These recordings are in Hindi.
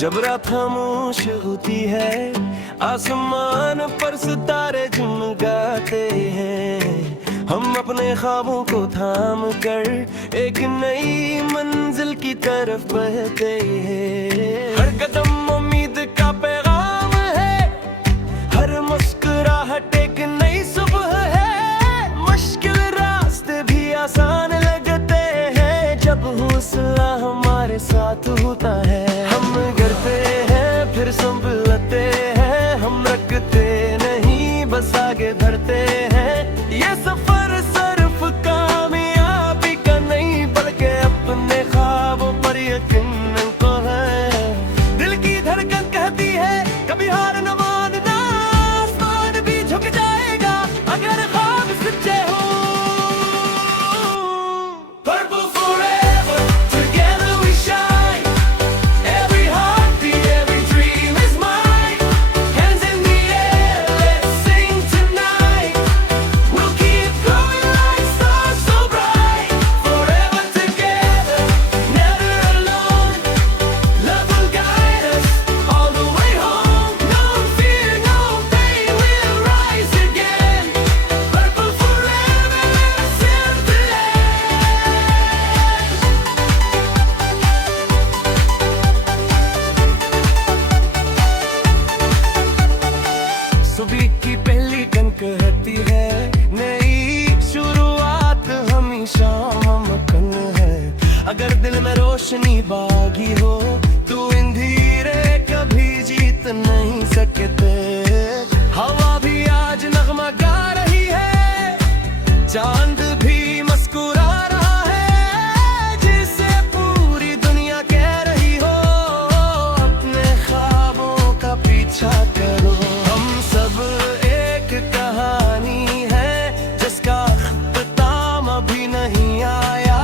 जब रात खामोश होती है, आसमान पर सितारे झुमगाते हैं। हम अपने ख्वाबों को थाम कर एक नई मंजिल की तरफ बढ़ते हैं। हर कदम उम्मीद का पैगाम है, हर मुस्कुराहट एक नई सुबह है। मुश्किल रास्ते भी आसान लगते हैं जब हौसला हमारे साथ होता है। हम गिरते हैं फिर संभलते हैं, हम रखते नहीं बस आगे बढ़ते हैं। ये सफर सिर्फ कामयाबी का नहीं बल्कि अपने ख्वाबों पर यकीन को है। दिल की धड़कन कहती है कभी हार न मानना, आसमान भी झुक जाएगा अगर ख्वाब सच्चे हो। Purple forever, together we shine. Every heartbeat, every dream is mine. Hands in the air, let's sing tonight. We'll keep going like stars so bright. Forever together, never alone. Love will guide us all the way home. No fear, no pain, we'll rise again. Purple forever, let's live the land. सुबह की पहली कन कहती है नई शुरुआत हमेशा मुमकिन है। अगर दिल में रोशनी बागी हो तो अंधेरे कभी जीत नहीं सकते। हवा भी आज नगमा गा रही है, चांद भी मुस्कुरा रहा है, जिसे पूरी दुनिया कह रही हो अपने ख्वाबों का पीछा करो। हम सब एक कहानी है जिसका ख्ताम अभी नहीं आया।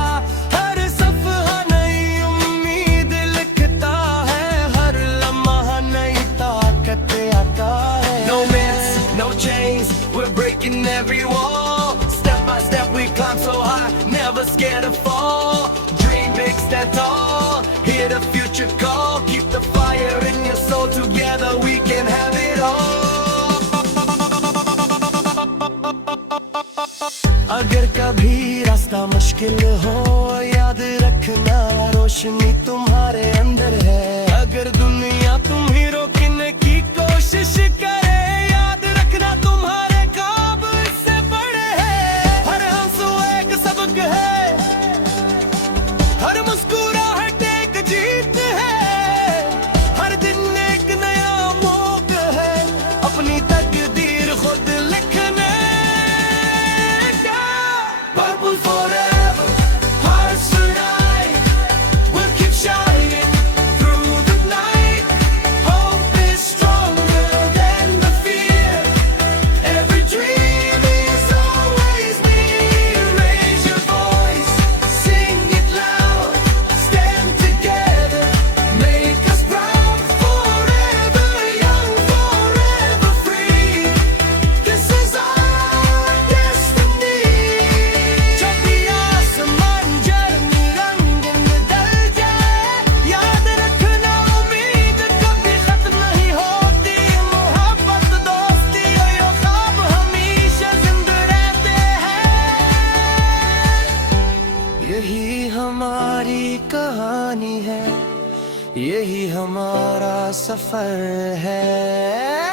हर सफ़हा नई उम्मीद लिखता है, हर लम्हा नई ताकत आता है। No myths, no chains, we're breaking every wall. Step by step we climb so high, never scared to fall. Dream big, stand tall, hear the future call. Keep the fire in your soul, together we can have it all. अगर कभी रास्ता मुश्किल हो याद रखना रोशनी तुम्हारे अंदर है। अगर दुनिया तुम्हें रोकने की कोशिश करे, याद रखना तुम्हारे ख्वाब इससे बड़े हैं। हर आंसू एक सबक है, हर मुस्कुराहट एक जीत है। हर दिन एक नया मौका है अपनी तकदीर खुद लिखने का। Purple forever, hearts unite. We'll keep shining through the night. Hope is stronger than the fear. Every dream is always near. Raise your voice, sing it loud. Stand together, make us proud. Forever young, forever free. This is our destiny. जब भी आसमान जर्नी रंगीन बदल जाए, याद रखना उम्मीद कभी खत्म नहीं होती। मोहब्बत दोस्ती और ये ख्वाब हमेशा जिंदा रहते हैं। यही हमारी कहानी है, यही हमारा सफर है।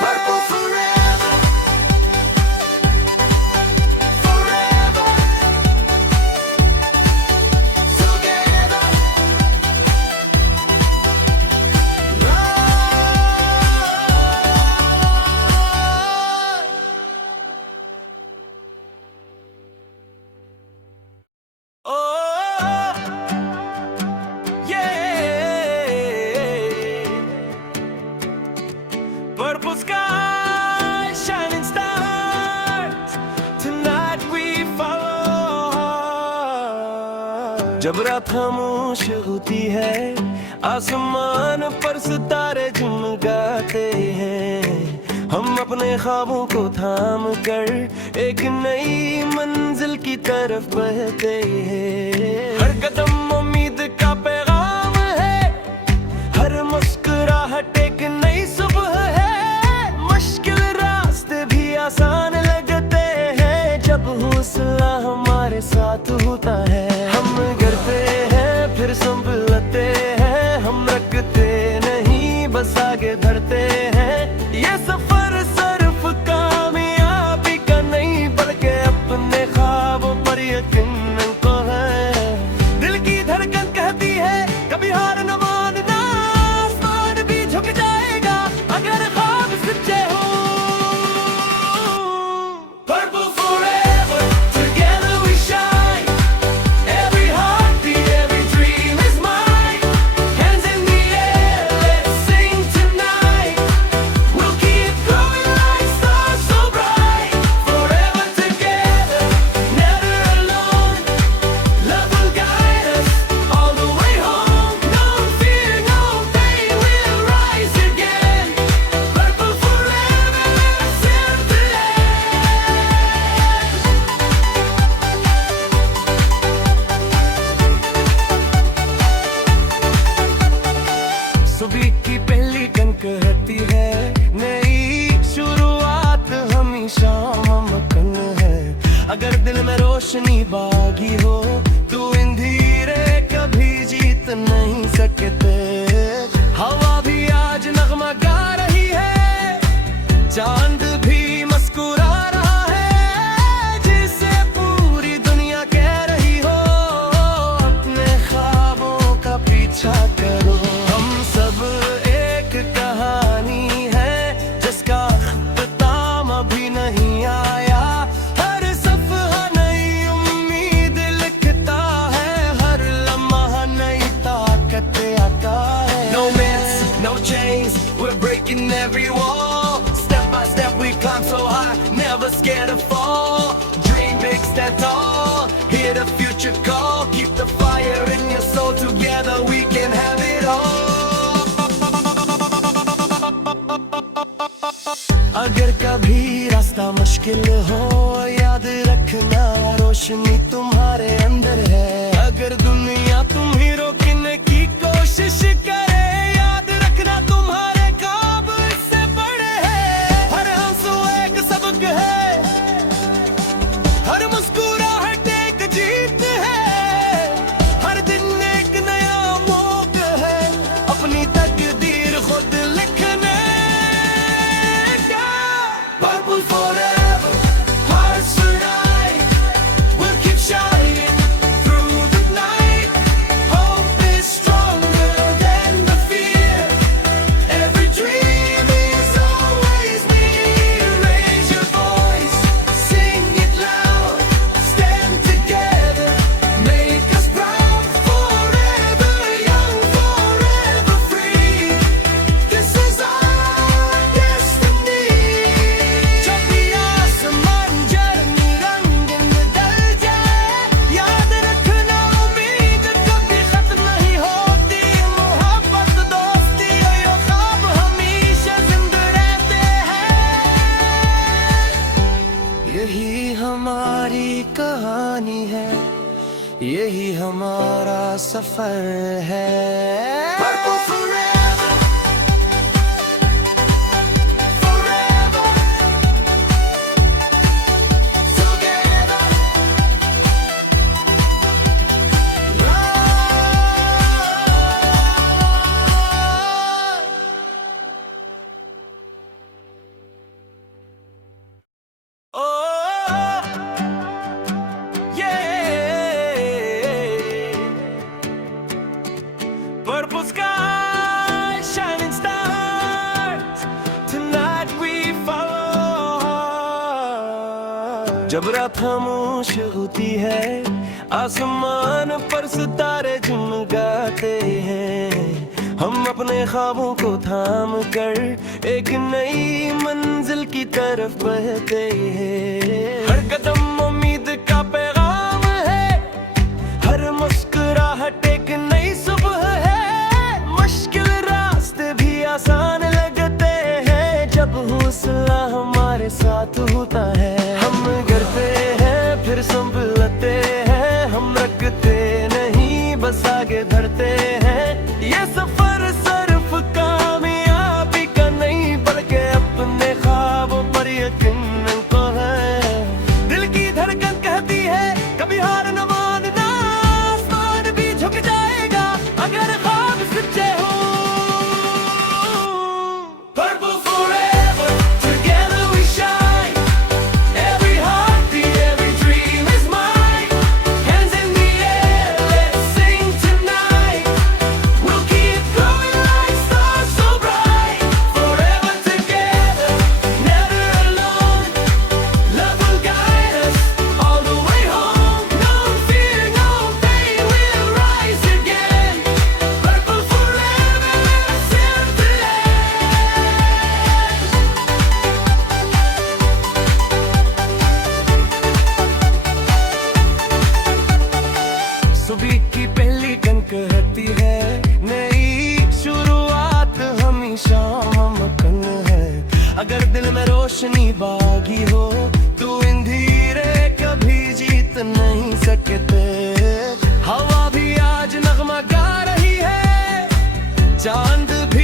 Purple forever, forever, together. Oh, yeah. Purple sky, shining stars. Tonight we follow. जब रात खामोश होती है, आसमान पर सितारे झुमगाते हैं। हम अपने ख्वाबों को थाम कर एक नई मंजिल की तरफ बढ़ते हैं। हर कदम उम्मीद का पैगाम है, हर मुस्कुरा सुबह की पहली कनक रहती है, नई शुरुआत हमेशा ममकन है। अगर दिल में रोशनी बागी हो तो अंधेरे कभी जीत नहीं सकते। हवा भी आज नगमा गा रही है, चांद भी मुस्कुरा रहा है, जिसे पूरी दुनिया कह रही हो अपने ख्वाबों का पीछा करो। हम सब एक कहानी है जिसका इख्तिताम अभी नहीं आया। हर सफ़हा नई उम्मीद लिखता है, हर लम्हा नई ताकत आता है। No myths, no chains, we're breaking every wall. Step we climb so high, never scared to fall. Dream big, stand tall, hear the future call. Keep the fire in your soul, together we can have it all. अगर कभी रास्ता मुश्किल हो, याद रखना रोशनी तुम्हारे अंदर है। अगर दुनिया तुम्हें रोकने की कोशिश करे, याद रखना तुम्हारे हर मुस्कुराहट एक जीत है, हर दिन एक नया मौका है अपनी तकदीर खुद लिखने का। Purple forever, hearts unite, we'll keep shining through the night. Hope is stronger than the fear, every dream is always near. Raise your voice, sing it loud, stand together, make us proud. Forever young, forever free, this is our destiny. जब भी आसमान जर्नी रंगीन बदल जाए, याद रखना उम्मीद कभी खत्म नहीं होती। मोहब्बत दोस्ती और ये ख्वाब हमेशा जिंदा रहते हैं। यही हमारी कहानी है, यही हमारा सफर है। Purple forever, forever, together. Oh, yeah. Purple sky, shining stars, tonight we follow. जब रात खामोश होती है, आसमान पर सितारे झमगाते हैं। हम अपने ख्वाबों को थाम कर एक नई मंजिल की तरफ बढ़ते हैं। हर कदम उम्मीद का पैगाम है, हर मुस्कुराहट एक नई सुबह है। मुश्किल रास्ते भी आसान लगते हैं जब हौसला हमारे साथ होता है। हम गिरते हैं फिर संभलते हैं, हम रखते नहीं बस आगे बढ़ते हैं। ये सफर सिर्फ कामयाबी का नहीं बल्कि अपने ख्वाबों पर यकीन को है। दिल की धड़कन कहती है कभी हार न मानना, आसमान भी झुक जाएगा अगर ख्वाब सच्चे हो। Purple forever, together we shine, every heartbeat, every dream is mine. Hands in the air, let's sing tonight, we'll keep glowing like stars so bright. Forever together, never alone, love will guide us all the way home. No fear, no pain, we'll rise again. Purple forever, let us set the land. सुबह की पहली कनक रहती है, नई शुरुआत हमेशा ममकन है। अगर दिल में रोशनी बागी हो तो अंधेरे कभी जीत नहीं सकते। हवा भी आज नगमा गा रही है, चांद भी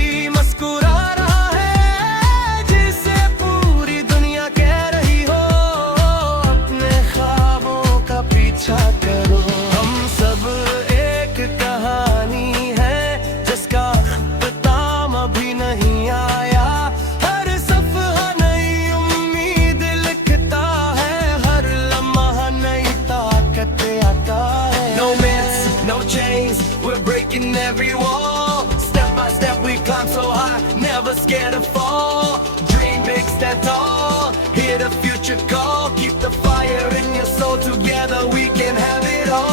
step we climb so high, never scared to fall. Dream big, stand tall, hear the future call. Keep the fire in your soul, together we can have it all.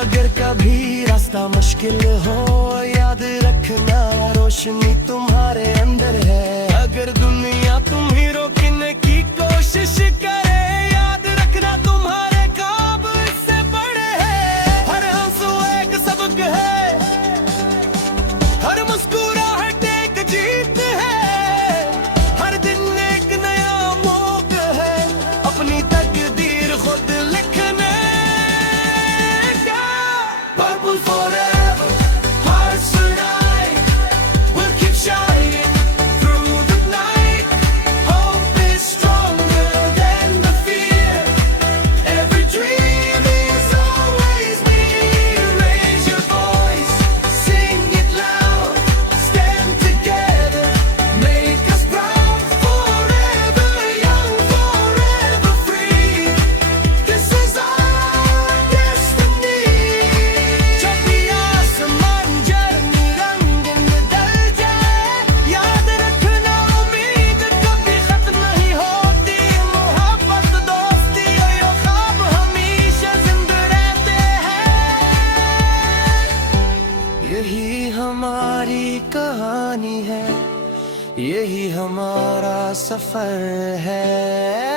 अगर कभी रास्ता मुश्किल हो, याद रखना रोशनी तुम्हारे अंदर है. अगर दुनिया तुम्हें रोकने की कोशिश करे, याद रखना तुम्हारे ख्वाब इससे बड़े हैं. हर आंसू एक सबक है, हर मुस्कुराहट एक जीत है. हर दिन एक नया मौका है, अपनी तकदीर खुद लिखने. Purple forever, hearts unite. We'll keep shining through the night. Hope is stronger than the fear. Every dream is always near. Raise your voice, sing it loud. Stand together, make us proud. Forever young, forever free. This is our destiny. जब भी आसमान जर्नी रंगीन बदल जाए, याद रखना उम्मीद कभी खत्म नहीं होती. मोहब्बत, दोस्ती और ये ख्वाब हमेशा जिंदा रहते हैं. यही हमारी कहानी है, यही हमारा सफर है.